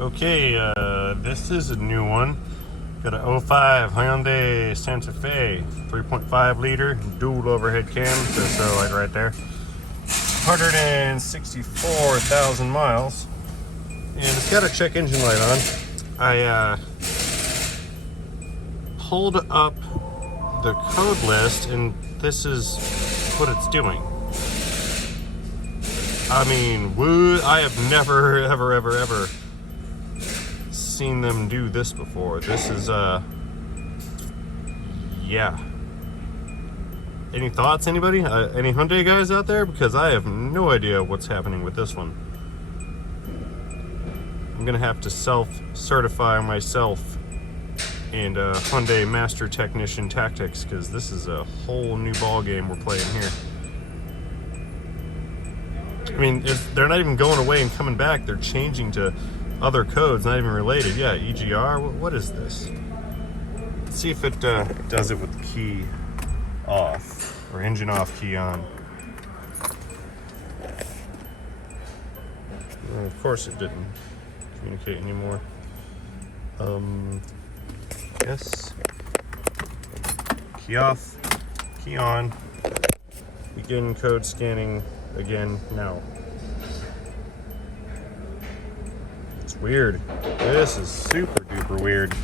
Okay, this is a new one. Got an 05 Hyundai Santa Fe, 3.5 liter, dual overhead cam, says so like right there. 164,000 miles, and it's got a check engine light on. I pulled up the code list, and this is what it's doing. I mean, I have never, ever seen them do this before. This is, yeah. Any thoughts, anybody? Any Hyundai guys out there? Because I have no idea what's happening with this one. I'm gonna have to self-certify myself and Hyundai Master Technician Tactics, because this is a whole new ball game we're playing here. I mean, they're not even going away and coming back. They're changing to other codes, not even related. Yeah, EGR. What is this? Let's see if it does it with the key off or engine off, key on. Well, of course it didn't communicate anymore. Yes. Key off, key on. Begin code scanning again now. It's weird. This is super duper weird.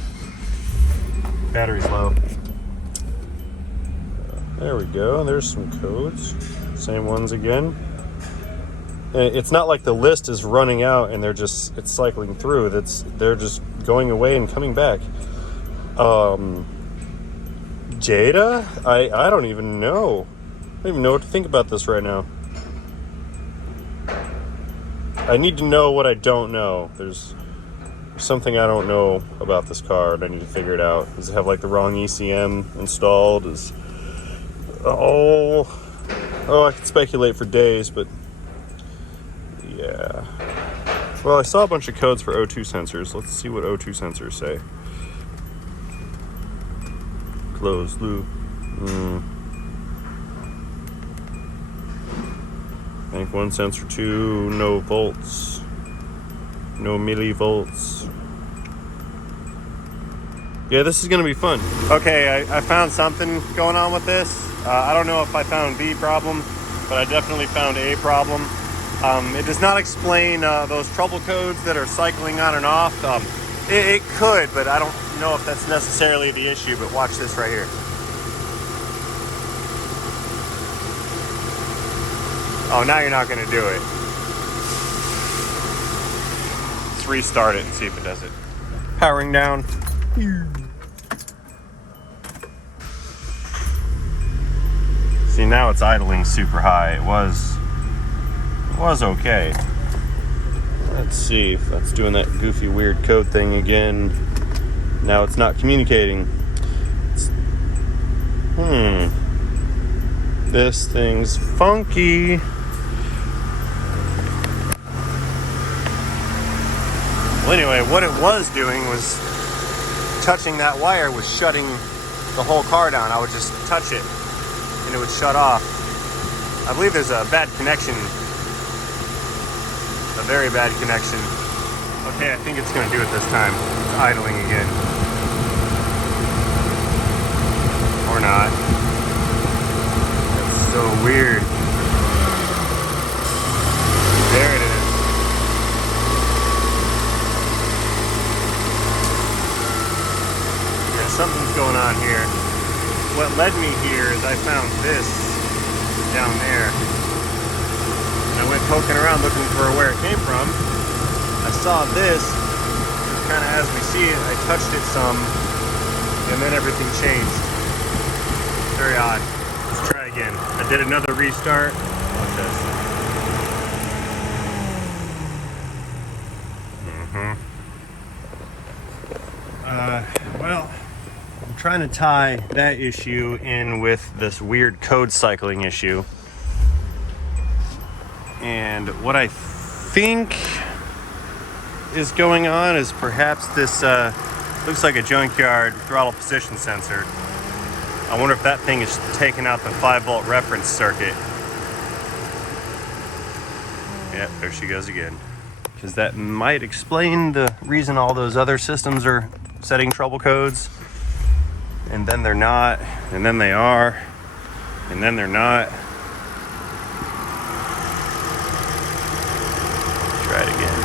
Battery's low. There we go. There's some codes. Same ones again. It's not like the list is running out and it's cycling through. They're just going away and coming back. Jada? I don't even know. I don't even know what to think about this right now. I need to know what I don't know. There's something I don't know about this car, and I need to figure it out. Does it have like the wrong ECM installed? I could speculate for days, but yeah. Well, I saw a bunch of codes for O2 sensors. Let's see what O2 sensors say. Closed loop. Bank 1, sensor 2, no volts, no millivolts. Yeah, this is gonna be fun. Okay, I found something going on with this. I don't know if I found the problem, but I definitely found a problem. It does not explain those trouble codes that are cycling on and off. It could, but I don't know if that's necessarily the issue. But watch this right here. Oh, now you're not going to do it. Let's restart it and see if it does it. Powering down. See, now it's idling super high. It was okay. Let's see if that's doing that goofy weird code thing again. Now it's not communicating. This thing's funky. Well, anyway, what it was doing was touching that wire was shutting the whole car down. I would just touch it and it would shut off. I believe there's a bad connection, a very bad connection. Okay, I think it's going to do it this time. It's idling again. Or not. That's so weird. There it is. Something's going on here. What led me here is I found this down there. And I went poking around looking for where it came from. I saw this, kind of as we see it, I touched it some, and then everything changed. Very odd. Let's try again. I did another restart. Watch this. Well, I'm trying to tie that issue in with this weird code cycling issue. And what I think is going on is perhaps this looks like a junkyard throttle position sensor. I wonder if that thing is taking out the 5-volt reference circuit. Yeah, there she goes again. because that might explain the reason all those other systems are setting trouble codes, and then they're not, and then they are, and then they're not. Try it again.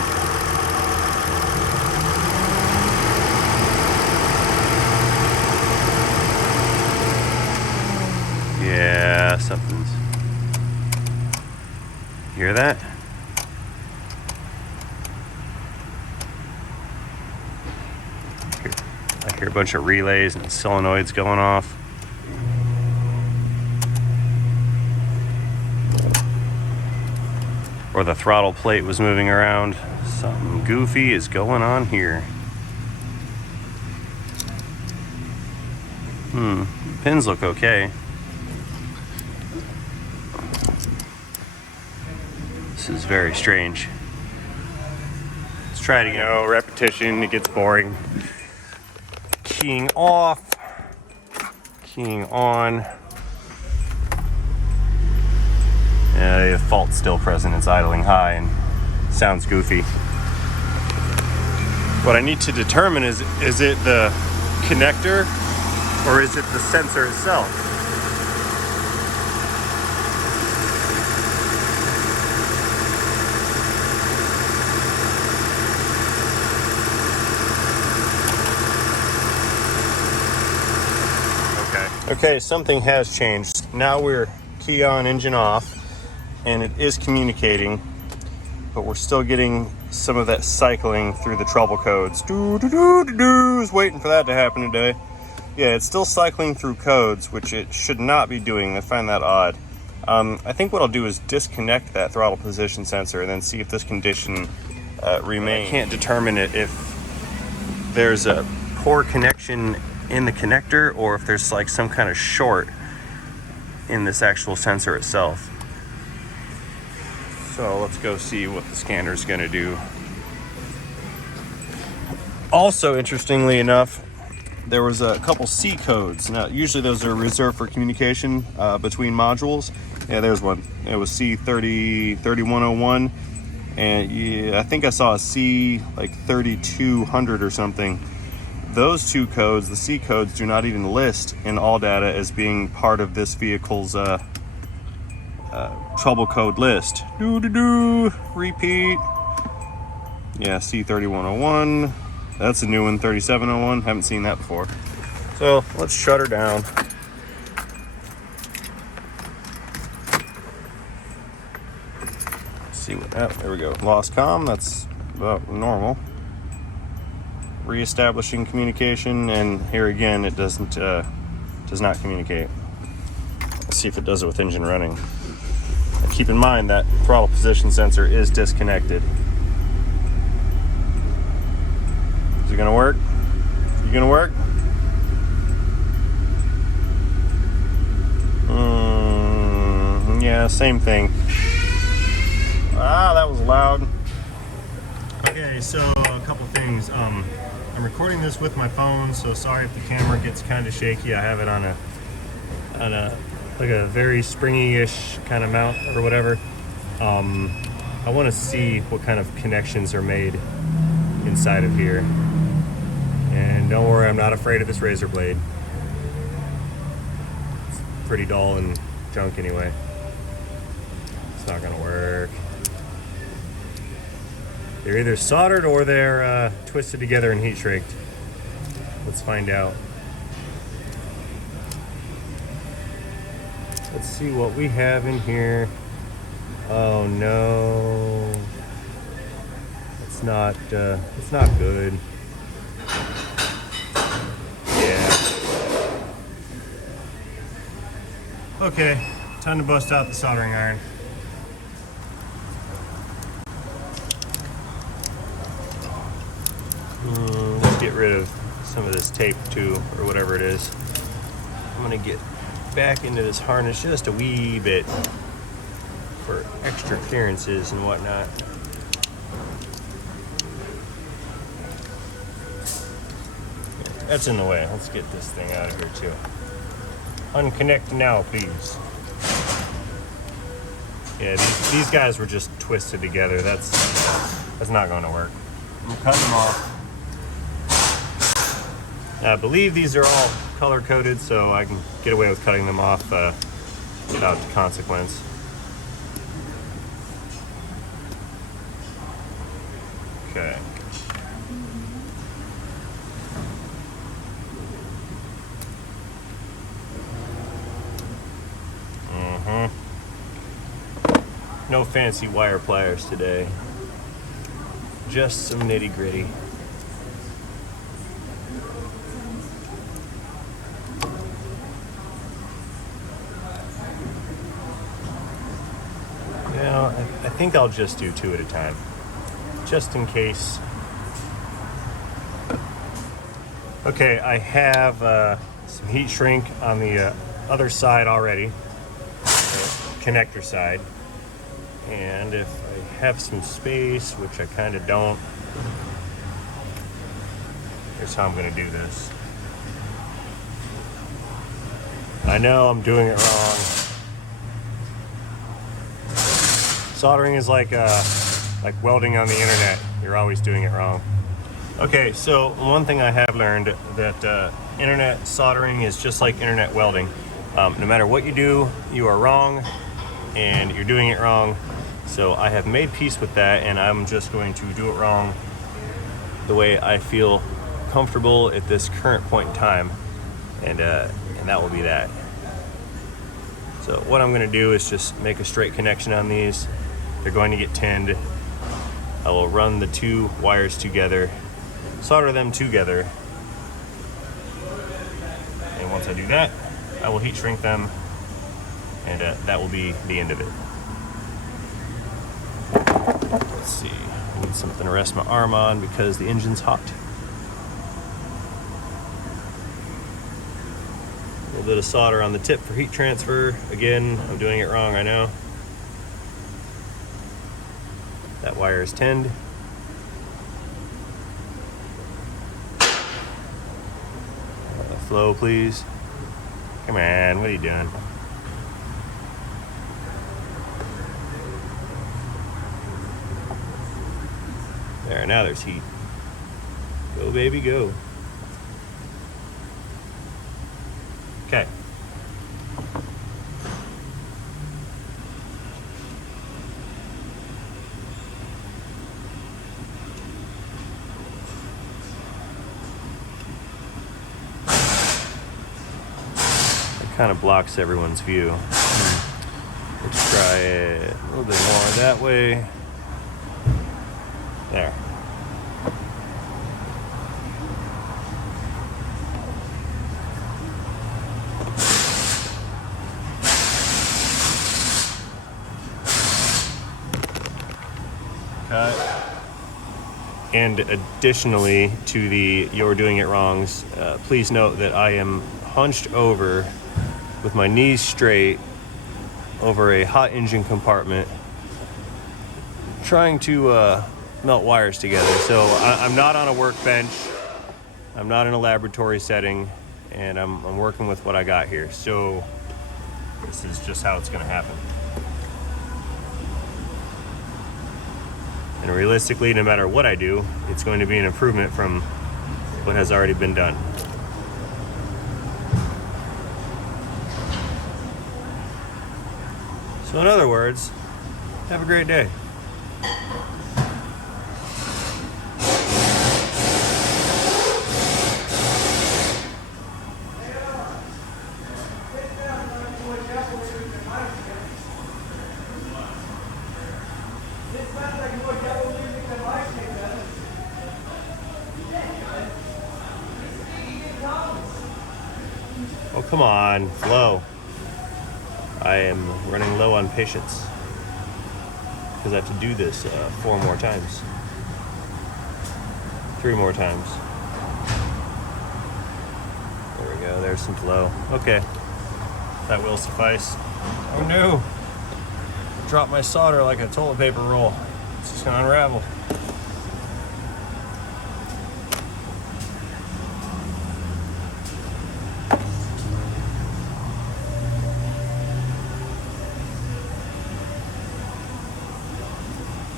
Yeah, something's... Hear that? I hear a bunch of relays and solenoids going off. Or the throttle plate was moving around. Something goofy is going on here. Pins look okay. This is very strange. Let's try it again. No repetition, it gets boring. Keying off, keying on. Yeah, the fault's still present. It's idling high and sounds goofy. What I need to determine is it the connector or is it the sensor itself? Okay, something has changed. Now we're key on, engine off, and it is communicating, but we're still getting some of that cycling through the trouble codes. Is waiting for that to happen today. Yeah, it's still cycling through codes, which it should not be doing. I find that odd. I think what I'll do is disconnect that throttle position sensor and then see if this condition remains. I can't determine it if there's a poor connection in the connector or if there's like some kind of short in this actual sensor itself. So let's go see what the scanner is going to do. Also, interestingly enough, there was a couple C codes. Now, usually those are reserved for communication between modules. Yeah, there's one. It was C3101, and yeah, I think I saw a C like 3200 or something. Those two codes, the C codes, do not even list in all data as being part of this vehicle's trouble code list. Repeat. Yeah, C3101. That's a new one, 3701. Haven't seen that before. So let's shut her down. See what that, there we go. Lost comm, that's about normal. Reestablishing communication, and here again it does not communicate. Let's see if it does it with engine running. And keep in mind that throttle position sensor is disconnected. Is it gonna work? You gonna work? Yeah, same thing. Ah, that was loud. Okay, so a couple things. I'm recording this with my phone, so sorry if the camera gets kind of shaky. I have it on a like a very springy-ish kind of mount or whatever. I want to see what kind of connections are made inside of here. And don't worry, I'm not afraid of this razor blade. It's pretty dull and junk anyway. It's not gonna work. They're either soldered or they're twisted together and heat shrinked. Let's find out. Let's see what we have in here. Oh no. It's not good. Yeah. Okay, time to bust out the soldering iron. Let's get rid of some of this tape too, or whatever it is. I'm gonna get back into this harness just a wee bit for extra clearances and whatnot. That's in the way. Let's get this thing out of here too. Unconnect now, please. Yeah, these guys were just twisted together. That's That's not going to work. I'm cutting them off. I believe these are all color coded, so I can get away with cutting them off without consequence. Okay. No fancy wire pliers today. Just some nitty gritty. Now, I think I'll just do 2 at a time, just in case. Okay, I have some heat shrink on the other side already, the connector side. And if I have some space, which I kind of don't, here's how I'm going to do this. I know I'm doing it wrong. Soldering is like welding on the internet. You're always doing it wrong. Okay, so one thing I have learned that internet soldering is just like internet welding. No matter what you do, you are wrong, and you're doing it wrong. So I have made peace with that, and I'm just going to do it wrong the way I feel comfortable at this current point in time, and that will be that. So what I'm going to do is just make a straight connection on these. They're going to get tinned. I will run the 2 wires together, solder them together, and once I do that, I will heat shrink them, and that will be the end of it. Let's see, I need something to rest my arm on because the engine's hot. A little bit of solder on the tip for heat transfer. Again, I'm doing it wrong, I know. That wire is tinned. Flow, please. Come on, what are you doing? There, now there's heat. Go, baby, go. Okay. It kind of blocks everyone's view. Let's try it a little bit more that way. There. Cut. And additionally to the "you're doing it" wrongs, please note that I am hunched over with my knees straight over a hot engine compartment trying to melt wires together. So I'm not on a workbench, I'm not in a laboratory setting, and I'm working with what I got here. So this is just how it's going to happen. And realistically, no matter what I do, it's going to be an improvement from what has already been done. So in other words, have a great day. Oh, come on, flow. I am running low on patience because I have to do this 4 more times. 3 more times. There we go, there's some flow. Okay, that will suffice. Oh no! Dropped my solder like a toilet paper roll. It's just gonna unravel.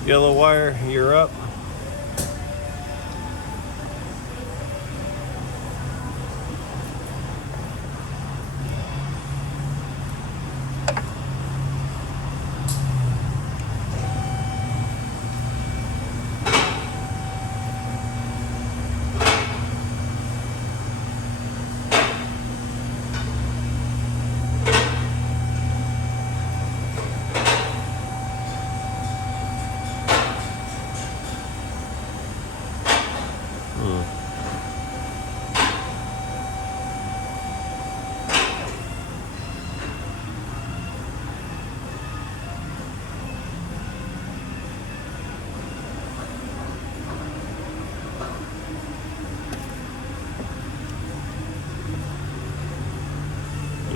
Yellow wire, you're up.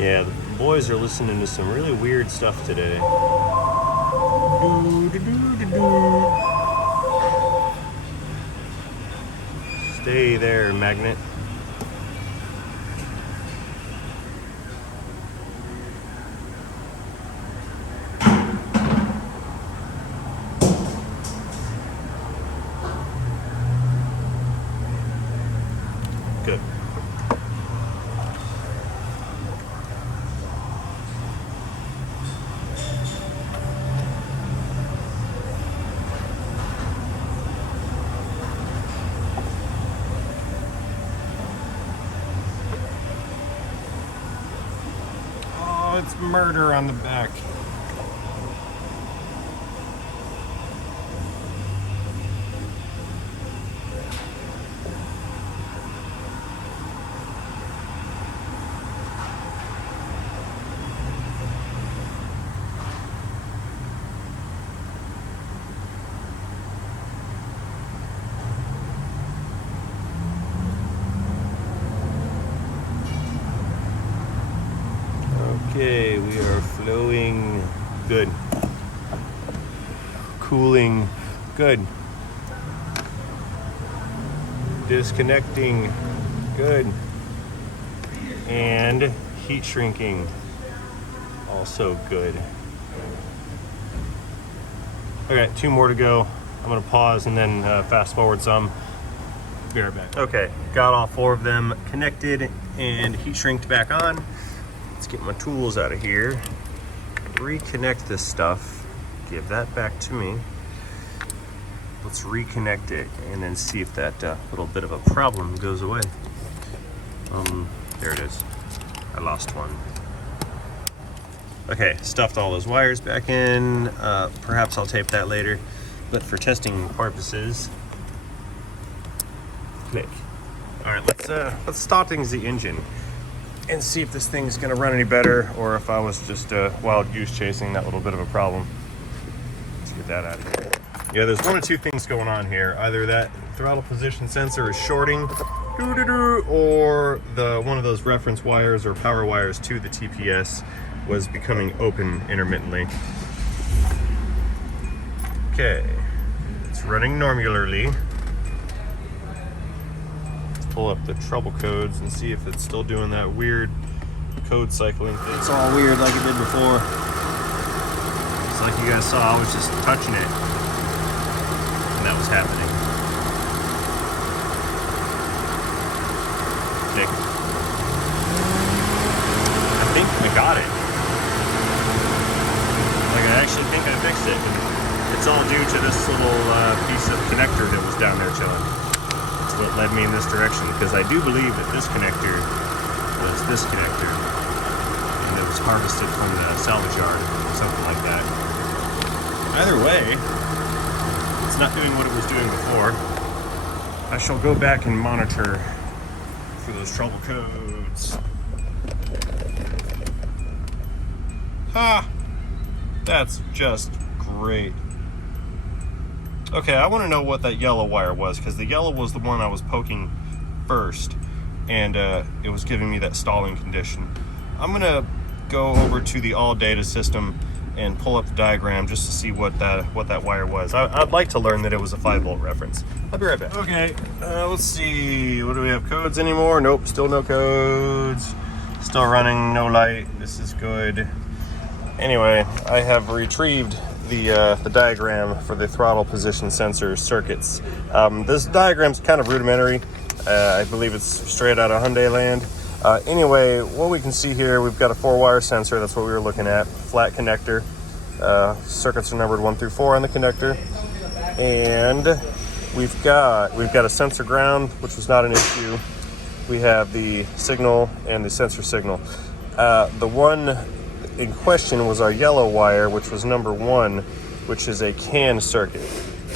Yeah, the boys are listening to some really weird stuff today. Stay there, magnet. Good. Oh, it's murder on the back. Okay, we are flowing good. Cooling good. Disconnecting good. And heat shrinking also good. Okay, 2 more to go. I'm gonna pause and then fast forward some. Be right back. Okay, got all 4 of them connected and heat shrinked back on. Let's get my tools out of here, reconnect this stuff, give that back to me. Let's reconnect it and then see if that little bit of a problem goes away. There it is. I lost one. Okay, stuffed all those wires back in. Perhaps I'll tape that later, but for testing purposes, click. All right, let's start things the engine and see if this thing's gonna run any better or if I was just wild goose chasing that little bit of a problem. Let's get that out of here. Yeah, there's 1 of 2 things going on here. Either that throttle position sensor is shorting, or one of those reference wires or power wires to the TPS was becoming open intermittently. Okay, it's running normally. Pull up the trouble codes and see if it's still doing that weird code cycling thing. It's all weird like it did before. It's like you guys saw, I was just touching it and that was happening. Click. I think I got it. Like, I actually think I fixed it. And it's all due to this little piece of connector that was down there chilling. What led me in this direction, because I do believe that this connector was this connector and it was harvested from the salvage yard or something like that. Either way, it's not doing what it was doing before. I shall go back and monitor for those trouble codes. Ha! That's just great. Okay, I want to know what that yellow wire was, because the yellow was the one I was poking first, and it was giving me that stalling condition. I'm going to go over to the all data system and pull up the diagram just to see what that wire was. I'd like to learn that it was a 5-volt reference. I'll be right back. Okay, let's see. What do we have? Codes anymore? Nope, still no codes. Still running, no light. This is good. Anyway, I have retrieved the diagram for the throttle position sensor circuits. This diagram's kind of rudimentary. I believe it's straight out of Hyundai land. Anyway, what we can see here, we've got a 4-wire sensor. That's what we were looking at. Flat connector. Circuits are numbered 1 through 4 on the connector, and we've got a sensor ground, which was not an issue. We have the signal and the sensor signal. The one in question was our yellow wire, which was number 1, which is a CAN circuit.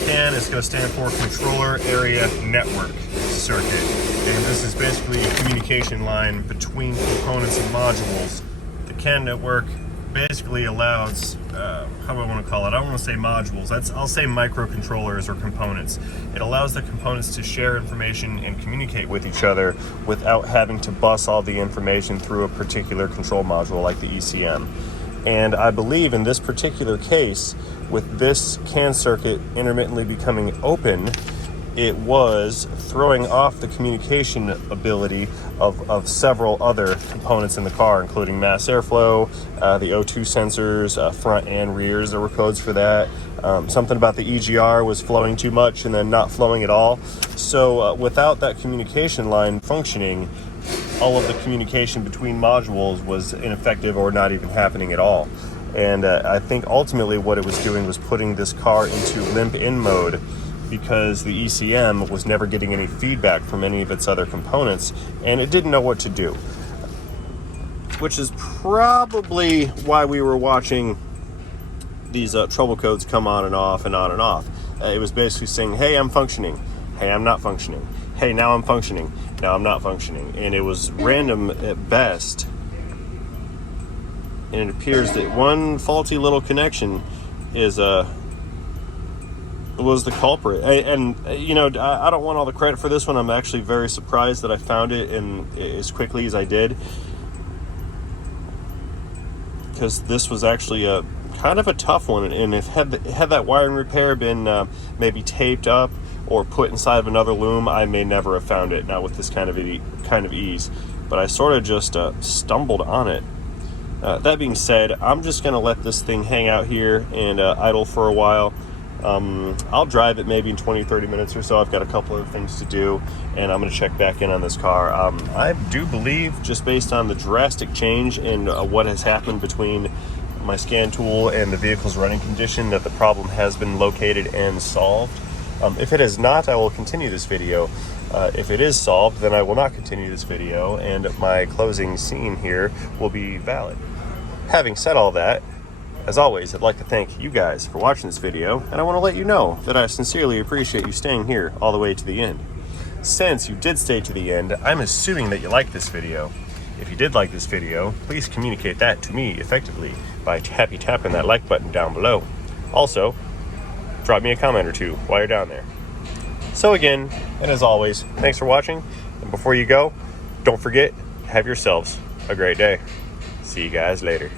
CAN is going to stand for Controller Area Network Circuit, and this is basically a communication line between components and modules. The CAN network basically allows, how do I want to call it? I don't want to say modules. I'll say microcontrollers or components. It allows the components to share information and communicate with each other without having to bus all the information through a particular control module like the ECM. And I believe in this particular case, with this CAN circuit intermittently becoming open, it was throwing off the communication ability of several other components in the car, including mass airflow, the O2 sensors, front and rears. There were codes for that. Something about the EGR was flowing too much and then not flowing at all. So without that communication line functioning, all of the communication between modules was ineffective or not even happening at all. And I think ultimately what it was doing was putting this car into limp-in mode, because the ECM was never getting any feedback from any of its other components, and it didn't know what to do. Which is probably why we were watching these trouble codes come on and off and on and off. It was basically saying, hey, I'm functioning. Hey, I'm not functioning. Hey, now I'm functioning. Now I'm not functioning. And it was random at best. And it appears that one faulty little connection was the culprit. And you know, I don't want all the credit for this one. I'm actually very surprised that I found it as quickly as I did, because this was actually a kind of a tough one. And if had that wiring repair been maybe taped up or put inside of another loom, I may never have found it, not with this kind of ease. But I sort of just stumbled on it. That being said, I'm just going to let this thing hang out here and idle for a while. I'll drive it maybe in 20-30 minutes or so. I've got a couple of things to do, and I'm going to check back in on this car. I do believe, just based on the drastic change in what has happened between my scan tool and the vehicle's running condition, that the problem has been located and solved. If it has not, I will continue this video. If it is solved, then I will not continue this video, and my closing scene here will be valid. Having said all that, as always, I'd like to thank you guys for watching this video, and I want to let you know that I sincerely appreciate you staying here all the way to the end. Since you did stay to the end, I'm assuming that you liked this video. If you did like this video, please communicate that to me effectively by tapping that like button down below. Also, drop me a comment or two while you're down there. So again, and as always, thanks for watching, and before you go, don't forget, have yourselves a great day. See you guys later.